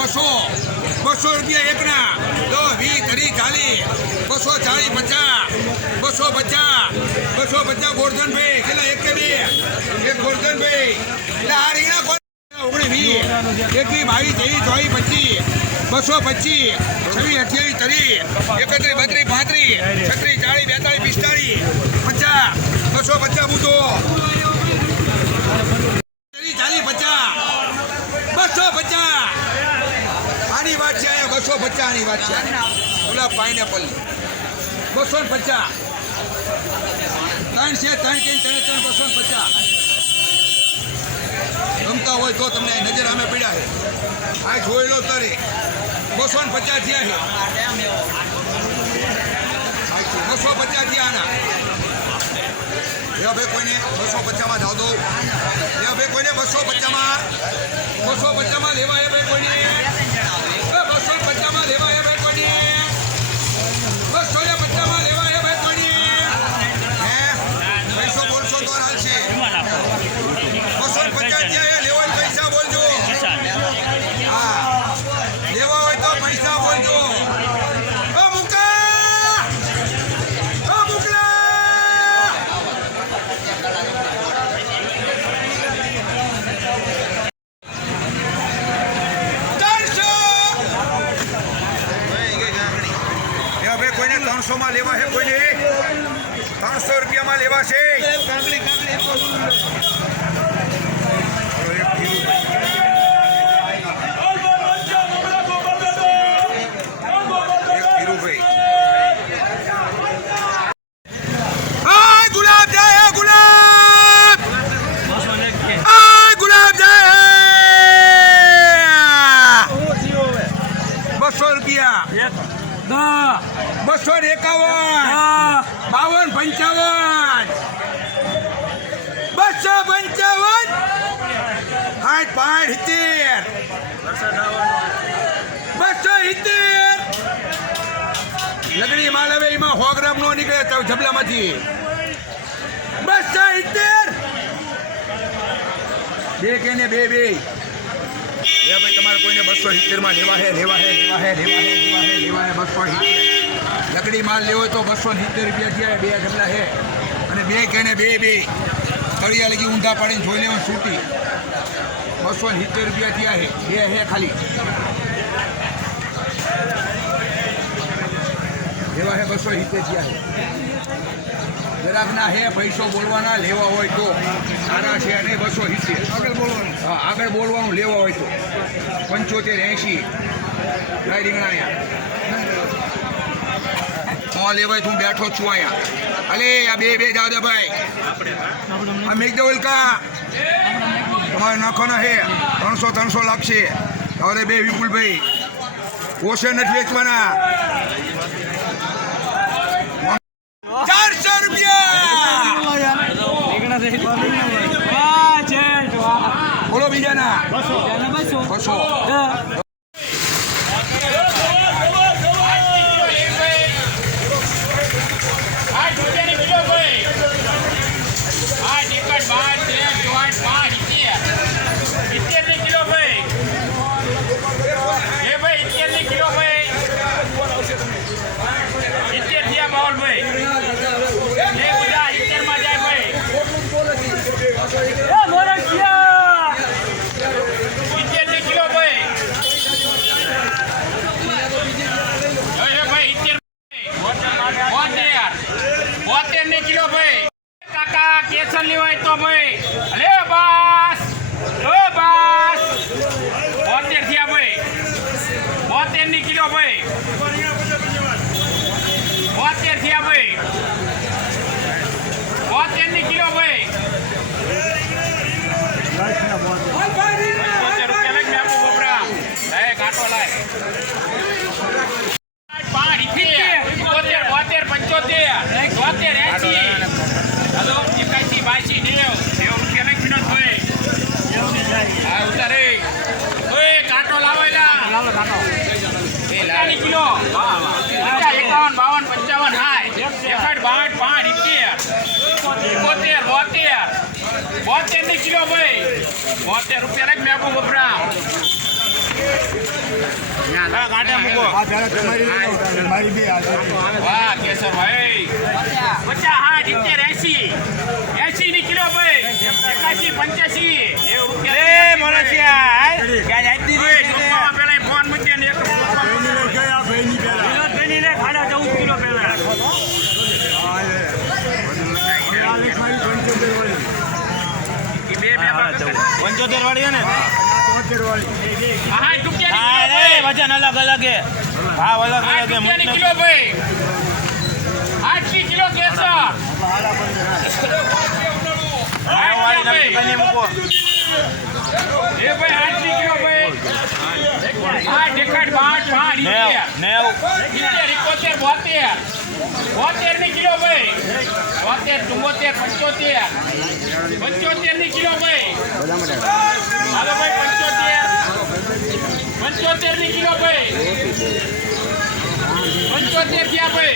બસો બસો રૂપિયા એકના દો વી ત્રીસ ચાલી બસો, ચાલીસ, પચાસ, બસો પચાસ બસો, પચાસ, ગોરધનભાઈ કેટલા એક બે એક ગોરધનભાઈ, એટલે આ રીંગણા ઓગણીસ વીસ એકવીસ બાવીસ ત્રેવીસ પચીસ બસો પચીસ છવ્વીસ અઠ્યાવીસ ત્રીસ એકત્રીસ બત્રીસ પાંત્રીસ છત્રીસ ચાળીસ બેતાળીસ પિસ્તાળીસ પચાસ બસો પચાસ ત્રીસ ચાલીસ પચાસ બસો પચાસ આની વાત છે અહીંયા બસો પચાસની વાત છે ગુલાબ પાઇનેપલ બસો ને પચાસ ત્રણ છે ત્રણ કે ત્રણ ત્રણ બસો ને પચાસ ગમતા હોય તો તમને અહીં નજર અમે પડ્યા છે. આ જોઈ લો તારે. બસો ને પચાસ થયા છે. બસો પચાસ થયા આના. ભાઈ કોઈને બસો પચાસમાં જાવ દો. ભાઈ કોઈને બસો પચાસમાં. બસો પચાસમાં લેવા એ ભાઈ કોઈને. ત્રણસો માં લેવા છે કોઈને? ત્રણસો રૂપિયામાં લેવા છે એક ધીરુભાઈ આ ગુલાબ જાય હે ગુલાબ આ ગુલાબ જાય હે બસો રૂપિયા બસો ને એકાવન બાવન પંચાવન બસો પંચાવન આઠ પાંચ સિત્તેર બસો સિત્તેર લગડી માલ હવે એમાં સો ગ્રામ નો નીકળે જબલામાંથી. બસો સિત્તેર બે કે ને બે બે. એ ભાઈ, તમારે કોઈને બસો સિત્તેરમાં લેવા હે લેવા હે લેવા હે લેવા હે લેવા હે લેવા હે, બસો સિત્તેર. લકડી માલ લેવો તો બસો સિત્તેર રૂપિયા થયા, બે જબલા હે. અને બે કે ને બે બે. તળિયા લગી ઊંધા પાડીને જોઈ લેવાનું છૂટી બસો સિત્તેર રૂપિયા થયા હે, બે હે ખાલી. લેવા હે બસો સિત્તેર થયા હે જરાકના હે પૈસો બોલવાના લેવા હોય તો. સારા છે નહીં બસો સિત્તેર આગળ બોલવાનું. હા આગળ બોલવાનું લેવા હોય તો. પંચોતેર એંશી. ગાય રીંગણાયા હા લેવાય તું બેઠો છું અહીંયા. અલે આ બે બે દાદાભાઈ આ મેઘદેવલ કા તમારે નાખવાના હે. ત્રણસો ત્રણસો લાગશે. તમારે બે વિપુલભાઈ. ઓછે નથી વેચવાના ચારસો રૂપિયા બોલો બીજાના બસો બોતેરની કિલો ભાઈ કાકા કેસર લેવાય તો ભાઈ લે બસ ઓ બસ બોતેર થયા ભાઈ. બોતેરની કિલો ભાઈ બોતેર થયા ભાઈ બોતેરની કિલો ભાઈ બોતેર રૂપિયા લઈ મેં આપું બપરા એ કાંટો લાય પાંચ ઇઠ્ઠી, બોતેર બોતેર પંચોતેર બોતેર એસી હલો એકાસી બાસી નેવ નેવ રૂપિયા લઈ વિનોદભાઈ હા ઉતારે ઓય કાંટો લાવો એલા એ પચાસ, એકાવન બાવન પંચાવન હાય એકસઠ બાસઠ પાંચ ઇઠ્ઠી બોતેરની કિલો ભાઈ બોતેર રૂપિયા લાગ મેબુ વપરા વાહ કેશર ભાઈ પચાસ હા સિત્તેર એસી એસી ની કિલો ભાઈ એકાસી પંચ્યાસી એવું રૂપિયા એ મોરસિયા હાલ. ક્યાં જાય તી ઓય, રે? ટૂંકમાં પેલા ફોન મૂકી દે ને એક ટૂંકમાં ઈ બે બે ભાગ હતા. પંચોતેર વાળી હે ને વજન અલગ અલગ હે ભાવ અલગ અલગ હે કિલો ભાઈ. આઠની કિલો કેસર. નેવ નેવ. બોતેર. બોતેરની કિલો ભાઈ. બોતેર ચુમ્બોતેર પંચોતેર. પંચોતેરની કિલો ભાઈ. હાલો ભાઈ, પંચોતેર. પંચોતેરની કિલો ભાઈ. પંચોતેર ક્યાં ભાઈ.